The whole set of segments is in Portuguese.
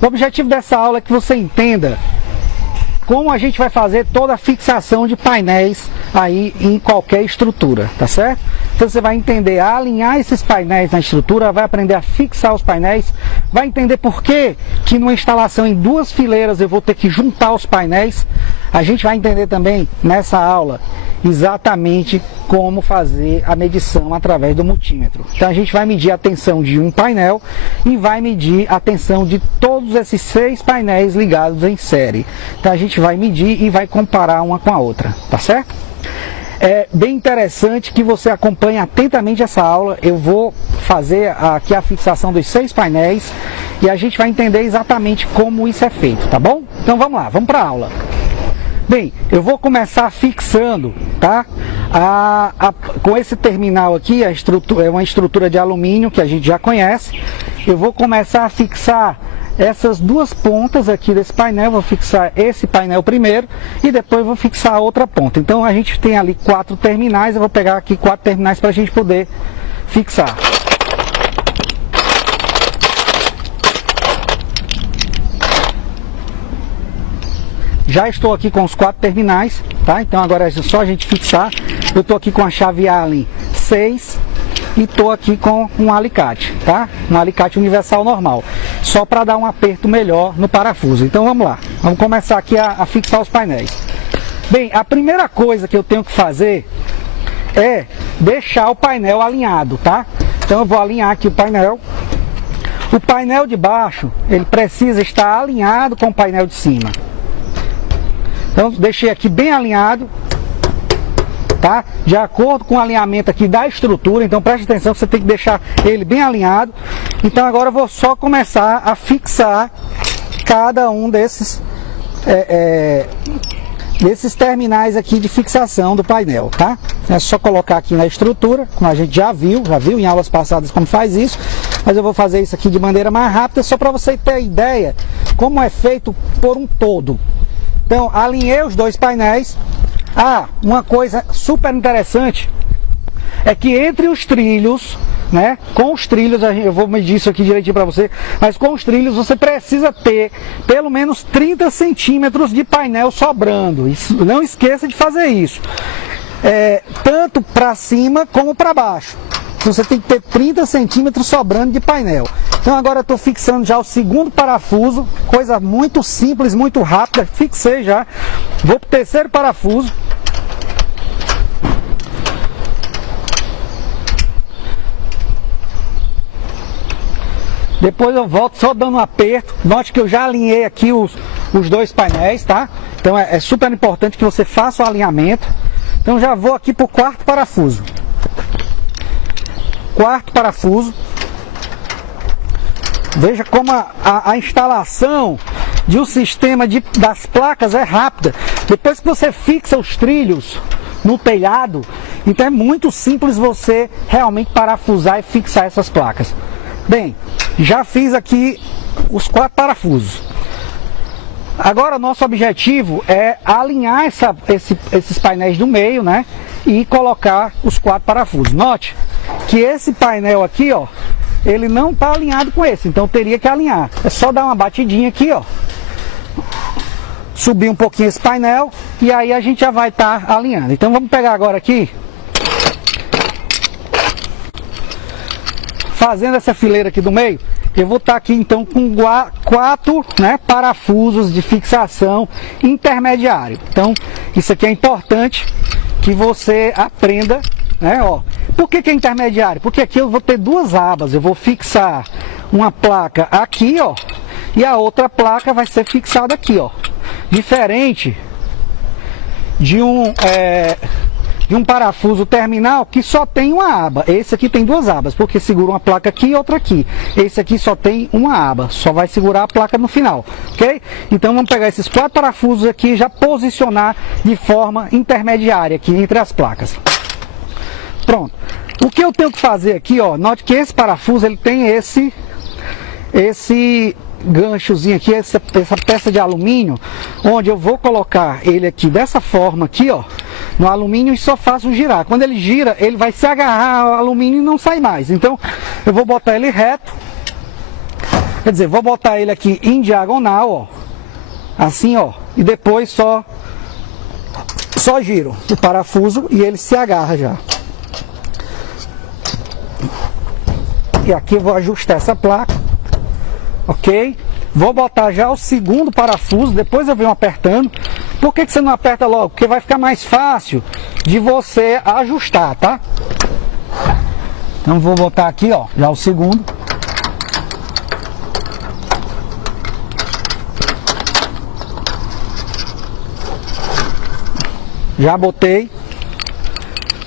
O objetivo dessa aula é que você entenda como a gente vai fazer toda a fixação de painéis aí em qualquer estrutura, tá certo? Então você vai entender a alinhar esses painéis na estrutura, vai aprender a fixar os painéis, vai entender por que numa instalação em 2 fileiras eu vou ter que juntar os painéis. A gente vai entender também nessa aula exatamente como fazer a medição através do multímetro. Então a gente vai medir a tensão de um painel e vai medir a tensão de todos esses 6 painéis ligados em série. Então a gente vai medir e vai comparar uma com a outra, tá certo? É bem interessante que você acompanhe atentamente essa aula. Eu vou fazer aqui a fixação dos 6 painéis e a gente vai entender exatamente como isso é feito, tá bom? Então vamos lá, vamos para a aula. Bem, eu vou começar fixando, tá? Com esse terminal aqui, é uma estrutura de alumínio que a gente já conhece. Eu vou começar a fixar essas 2 pontas aqui desse painel. Vou fixar esse painel primeiro e depois vou fixar a outra ponta. Então a gente tem ali 4 terminais, eu vou pegar aqui 4 terminais para a gente poder fixar. Já estou aqui com os 4 terminais, tá? Então agora é só a gente fixar. Eu estou aqui com a chave Allen 6 e estou aqui com um alicate, tá? Um alicate universal normal, só para dar um aperto melhor no parafuso. Então vamos lá, vamos começar aqui a fixar os painéis. Bem, a primeira coisa que eu tenho que fazer é deixar o painel alinhado, tá? Então eu vou alinhar aqui o painel. O painel de baixo, ele precisa estar alinhado com o painel de cima. Então deixei aqui bem alinhado, tá? De acordo com o alinhamento aqui da estrutura. Então preste atenção que você tem que deixar ele bem alinhado. Então agora eu vou só começar a fixar cada um desses terminais aqui de fixação do painel, tá? É só colocar aqui na estrutura, como a gente já viu em aulas passadas como faz isso, mas eu vou fazer isso aqui de maneira mais rápida, só para você ter ideia como é feito por um todo. Então, alinhei os 2 painéis. Uma coisa super interessante é que entre os trilhos, né, com os trilhos, eu vou medir isso aqui direitinho para você, mas com os trilhos você precisa ter pelo menos 30 centímetros de painel sobrando. Não esqueça de fazer isso, tanto para cima como para baixo. Você tem que ter 30 centímetros sobrando de painel. Então agora eu estou fixando já o 2º parafuso, coisa muito simples, muito rápida. Fixei já, vou para o 3º parafuso. Depois eu volto só dando um aperto. Note que eu já alinhei aqui os 2 painéis, tá? Então é super importante que você faça o alinhamento. Então já vou aqui para o 4º parafuso. 4º parafuso. Veja como a instalação de um sistema das placas é rápida. Depois que você fixa os trilhos no telhado, então é muito simples você realmente parafusar e fixar essas placas. Bem, já fiz aqui os 4 parafusos. Agora o nosso objetivo é alinhar esses painéis do meio, né? E colocar os 4 parafusos. Note que esse painel aqui, ó, ele não está alinhado com esse, então teria que alinhar. É só dar uma batidinha aqui, ó, subir um pouquinho esse painel e aí a gente já vai estar alinhando. Então vamos pegar agora aqui, fazendo essa fileira aqui do meio. Eu vou estar aqui então com 4, né, parafusos de fixação intermediário. Então isso aqui é importante que você aprenda, né, ó. Por que é intermediário? Porque aqui eu vou ter 2 abas. Eu vou fixar uma placa aqui, ó, e a outra placa vai ser fixada aqui, ó. Diferente de um parafuso terminal que só tem uma aba. Esse aqui tem 2 abas, porque segura uma placa aqui e outra aqui. Esse aqui só tem uma aba, só vai segurar a placa no final, ok? Então vamos pegar esses 4 parafusos aqui e já posicionar de forma intermediária aqui entre as placas. Pronto. O que eu tenho que fazer aqui, ó, note que esse parafuso ele tem esse ganchozinho aqui, essa peça de alumínio, onde eu vou colocar ele aqui dessa forma aqui, ó, no alumínio e só faço girar. Quando ele gira, ele vai se agarrar ao alumínio e não sai mais. Então, eu vou botar ele reto. Quer dizer, vou botar ele aqui em diagonal, ó. Assim, ó. E depois só giro o parafuso e ele se agarra já. E aqui eu vou ajustar essa placa. Ok? Vou botar já o segundo parafuso, depois eu venho apertando. Por que você não aperta logo? Porque vai ficar mais fácil de você ajustar, tá? Então vou botar aqui, ó, já o segundo. Já botei.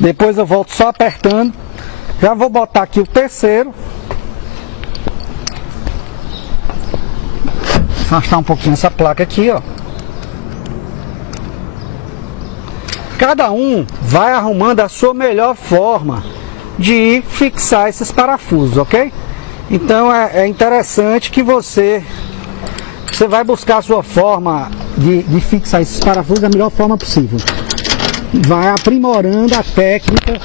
Depois eu volto só apertando. Já vou botar aqui o terceiro. Afastar um pouquinho essa placa aqui, ó. Cada um vai arrumando a sua melhor forma de fixar esses parafusos, ok? Então é interessante que você vai buscar a sua forma de fixar esses parafusos da melhor forma possível. Vai aprimorando a técnica.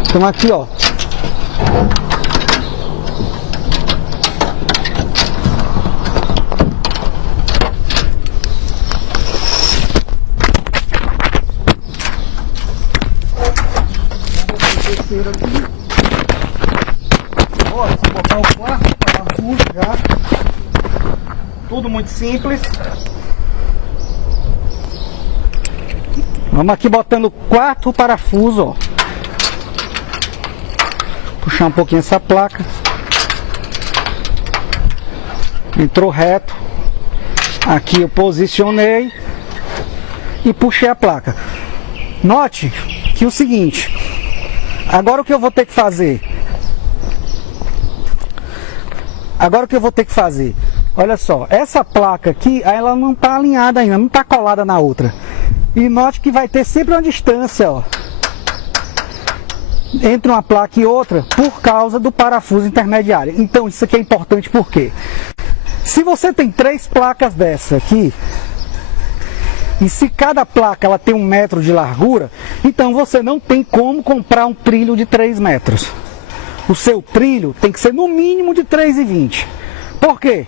Então aqui, ó. Aqui. Ó, vou botar o quarto parafuso já. Tudo muito simples. Vamos aqui botando o quarto parafuso, ó. Puxar um pouquinho essa placa. Entrou reto. Aqui eu posicionei e puxei a placa. Note que o seguinte. Agora o que eu vou ter que fazer? Olha só, essa placa aqui, ela não está alinhada ainda, não está colada na outra. E note que vai ter sempre uma distância, ó, entre uma placa e outra, por causa do parafuso intermediário. Então isso aqui é importante porque se você tem 3 placas dessa aqui, e se cada placa ela tem 1 metro de largura, então você não tem como comprar um trilho de 3 metros. O seu trilho tem que ser no mínimo de 3,20. Por quê?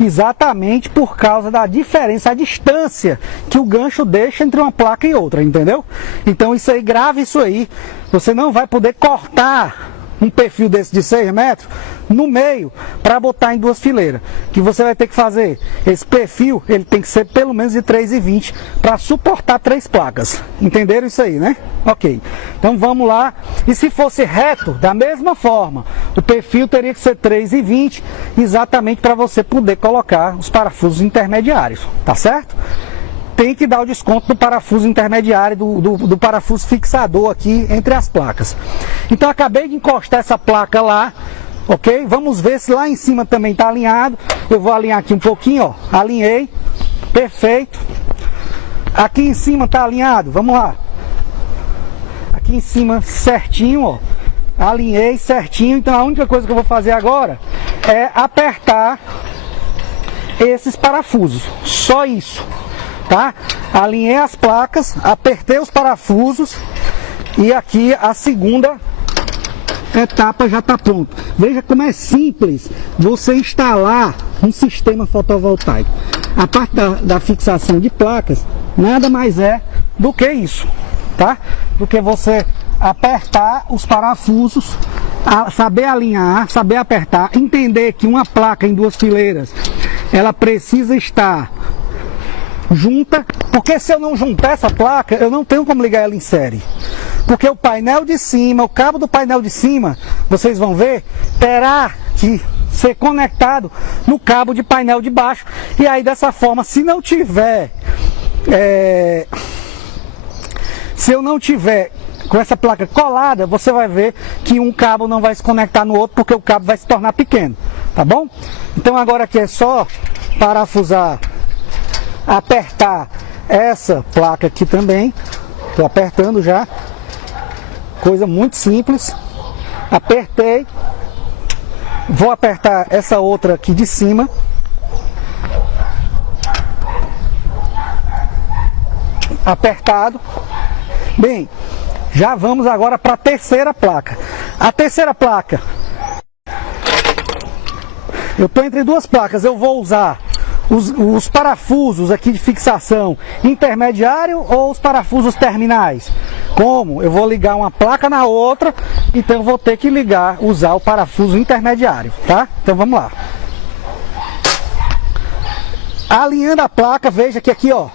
Exatamente por causa da diferença, a distância que o gancho deixa entre uma placa e outra, entendeu? Então isso aí, grave isso aí. Você não vai poder cortar um perfil desse de 6 metros no meio para botar em 2 fileiras. O que você vai ter que fazer? Esse perfil ele tem que ser pelo menos de 3,20 para suportar 3 placas. Entenderam isso aí, né? Ok. Então vamos lá. E se fosse reto, da mesma forma, o perfil teria que ser 3,20 exatamente para você poder colocar os parafusos intermediários. Tá certo? Tem que dar o desconto do parafuso intermediário, do parafuso fixador aqui entre as placas. Então acabei de encostar essa placa lá, ok? Vamos ver se lá em cima também está alinhado. Eu vou alinhar aqui um pouquinho, ó. Alinhei, perfeito. Aqui em cima está alinhado, vamos lá. Aqui em cima certinho, ó. Alinhei certinho, então a única coisa que eu vou fazer agora é apertar esses parafusos, só isso. Tá? Alinhei as placas, apertei os parafusos e aqui a segunda etapa já está pronta. Veja como é simples você instalar um sistema fotovoltaico. A parte da fixação de placas nada mais é do que isso, tá? Do que você apertar os parafusos, saber alinhar, saber apertar, entender que uma placa em 2 fileiras ela precisa estar junta, porque se eu não juntar essa placa, eu não tenho como ligar ela em série. Porque o painel de cima, o cabo do painel de cima, vocês vão ver, terá que ser conectado no cabo de painel de baixo. E aí dessa forma, se não tiver, se eu não tiver com essa placa colada, você vai ver que um cabo não vai se conectar no outro, porque o cabo vai se tornar pequeno, tá bom? Então agora aqui é só parafusar, apertar essa placa aqui também. Estou apertando já. Coisa muito simples. Apertei. Vou apertar essa outra aqui de cima. Apertado. Bem, já vamos agora para a terceira placa. A terceira placa eu estou entre duas placas, eu vou usar os parafusos aqui de fixação intermediário ou os parafusos terminais? Como? Eu vou ligar uma placa na outra, então eu vou ter que usar o parafuso intermediário, tá? Então vamos lá. Alinhando a placa, veja que aqui, ó,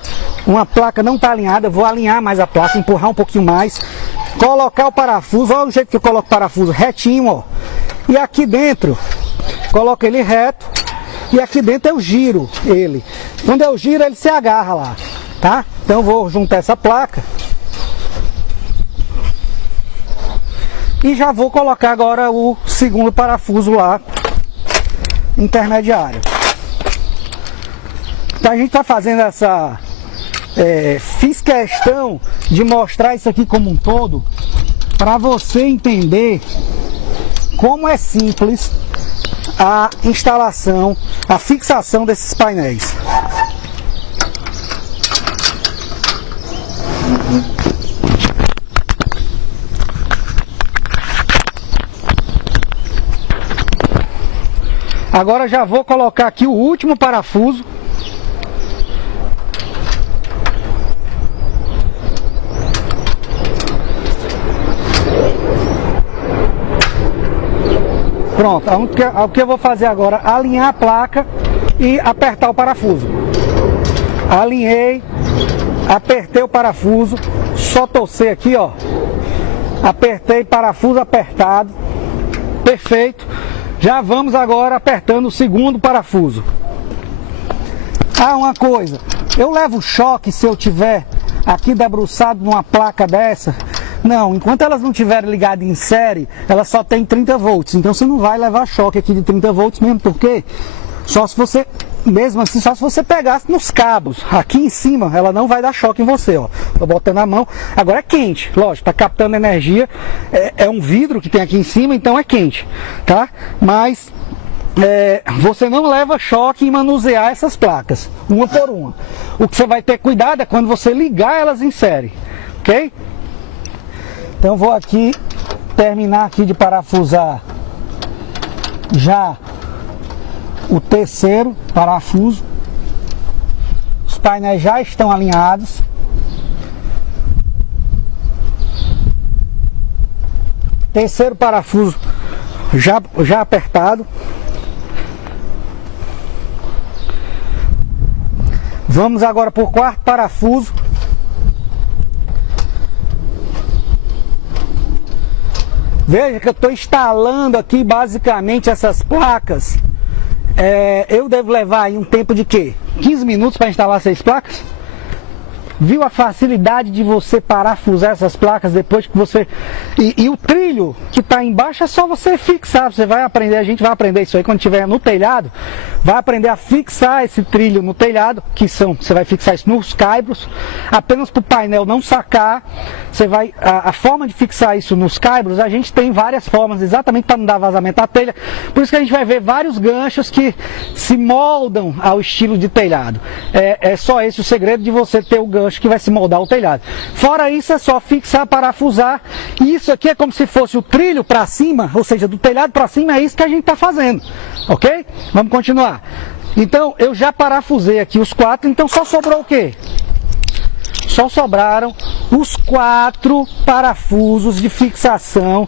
uma placa não está alinhada, eu vou alinhar mais a placa, empurrar um pouquinho mais, colocar o parafuso, olha o jeito que eu coloco o parafuso, retinho, ó. E aqui dentro, coloco ele reto, e aqui dentro eu giro ele. Quando eu giro, ele se agarra lá, tá? Então eu vou juntar essa placa. E já vou colocar agora o segundo parafuso lá, intermediário. Então a gente está fazendo essa... fiz questão de mostrar isso aqui como um todo, para você entender como é simples a instalação, a fixação desses painéis. Agora já vou colocar aqui o último parafuso. Pronto, o que eu vou fazer agora? Alinhar a placa e apertar o parafuso. Alinhei, apertei o parafuso, só torcer aqui, ó. Apertei, parafuso apertado, perfeito. Já vamos agora apertando o segundo parafuso. Ah, uma coisa, eu levo choque se eu tiver aqui debruçado numa placa dessa? Não, enquanto elas não estiverem ligadas em série, ela só tem 30 volts. Então você não vai levar choque aqui de 30 volts mesmo, porque só se você, mesmo assim, só se você pegasse nos cabos. Aqui em cima, ela não vai dar choque em você, ó. Tô botando a mão. Agora é quente, lógico, tá captando energia. É um vidro que tem aqui em cima, então é quente, tá? Mas você não leva choque em manusear essas placas, uma por uma. O que você vai ter cuidado é quando você ligar elas em série, ok? Então vou aqui terminar aqui de parafusar já o terceiro parafuso. Os painéis já estão alinhados. Terceiro parafuso já apertado. Vamos agora por quarto parafuso. Veja que eu estou instalando aqui basicamente essas placas. Eu devo levar aí um tempo de quê? 15 minutos para instalar 6 placas? Viu a facilidade de você parafusar essas placas depois que você... E o trilho que está embaixo é só você fixar. Você vai aprender, a gente vai aprender isso aí quando estiver no telhado. Vai aprender a fixar esse trilho no telhado, você vai fixar isso nos caibros, apenas para o painel não sacar. A forma de fixar isso nos caibros, a gente tem várias formas, exatamente para não dar vazamento à telha. Por isso que a gente vai ver vários ganchos que se moldam ao estilo de telhado. É só esse o segredo de você ter o gancho que vai se moldar ao telhado. Fora isso, é só fixar, parafusar. E isso aqui é como se fosse o trilho para cima, ou seja, do telhado para cima, é isso que a gente está fazendo. Ok? Vamos continuar. Então, eu já parafusei aqui os 4, então só sobrou o quê? Só sobraram os 4 parafusos de fixação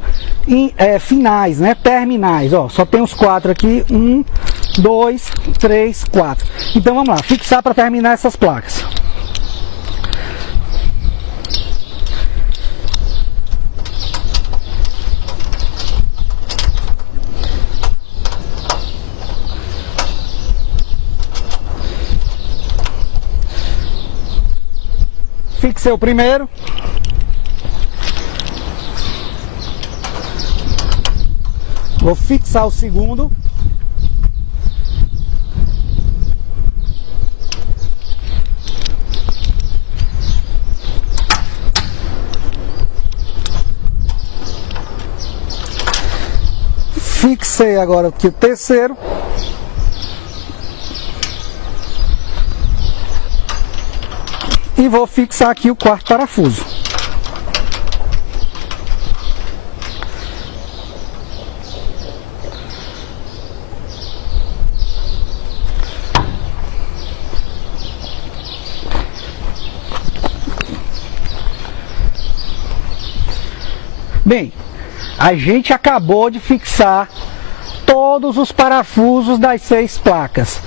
finais, né? Terminais. Ó, só tem os 4 aqui. 1, 2, 3, 4. Então vamos lá, fixar para terminar essas placas. Fixei o primeiro. Vou fixar o segundo. Fixei agora aqui o terceiro. E vou fixar aqui o quarto parafuso. Bem, a gente acabou de fixar todos os parafusos das 6 placas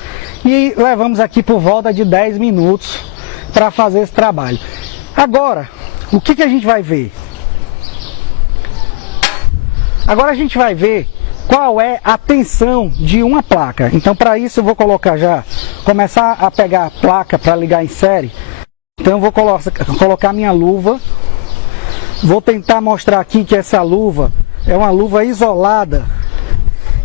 e levamos aqui por volta de 10 minutos para fazer esse trabalho. Agora, o que a gente vai ver? Agora a gente vai ver qual é a tensão de uma placa. Então, para isso eu vou começar a pegar a placa para ligar em série. Então eu vou colocar minha luva. Vou tentar mostrar aqui que essa luva é uma luva isolada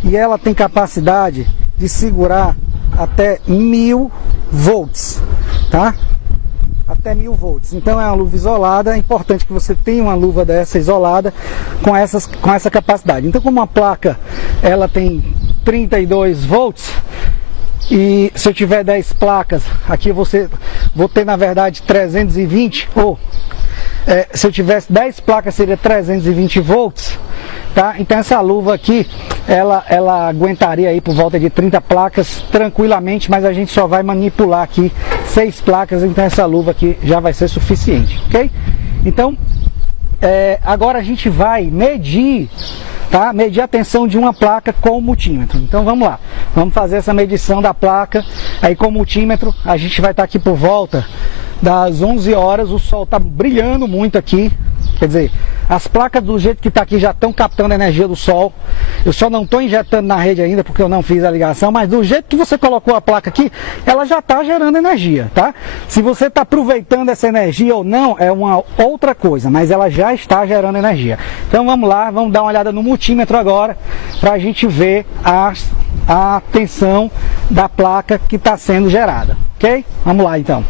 e ela tem capacidade de segurar até 1000 volts, tá? Até 1000 volts. Então é uma luva isolada. É importante que você tenha uma luva dessa isolada com essa capacidade. Então, como a placa ela tem 32 volts e se eu tiver 10 placas aqui, vou ter na verdade 320 ou se eu tivesse 10 placas seria 320 volts, tá? Então essa luva aqui, ela aguentaria aí por volta de 30 placas tranquilamente, mas a gente só vai manipular aqui 6 placas, então essa luva aqui já vai ser suficiente, ok? Então, agora a gente vai medir, tá? Medir a tensão de uma placa com o multímetro. Então vamos lá, vamos fazer essa medição da placa aí com o multímetro. A gente vai estar aqui por volta das 11 horas, o sol está brilhando muito aqui, quer dizer, as placas do jeito que está aqui já estão captando a energia do sol. Eu só não estou injetando na rede ainda porque eu não fiz a ligação, mas do jeito que você colocou a placa aqui, ela já está gerando energia, tá? Se você está aproveitando essa energia ou não, é uma outra coisa, mas ela já está gerando energia. Então vamos lá, vamos dar uma olhada no multímetro agora, para a gente ver a tensão da placa que está sendo gerada, ok? Vamos lá então.